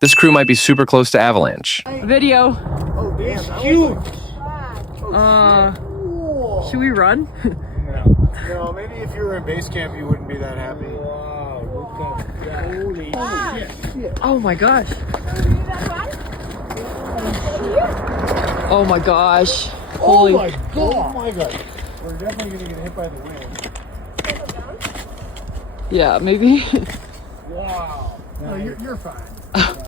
This crew might be super close to Avalanche. Video. Oh, it's huge. Should we run? No, maybe if you were in base camp, you wouldn't be that happy. Wow, look at that. Holy shit. Oh my gosh. Oh my gosh. Holy. Oh my god. Oh my god. We're definitely going to get hit by the wind. Yeah, maybe. Wow. No, you're fine.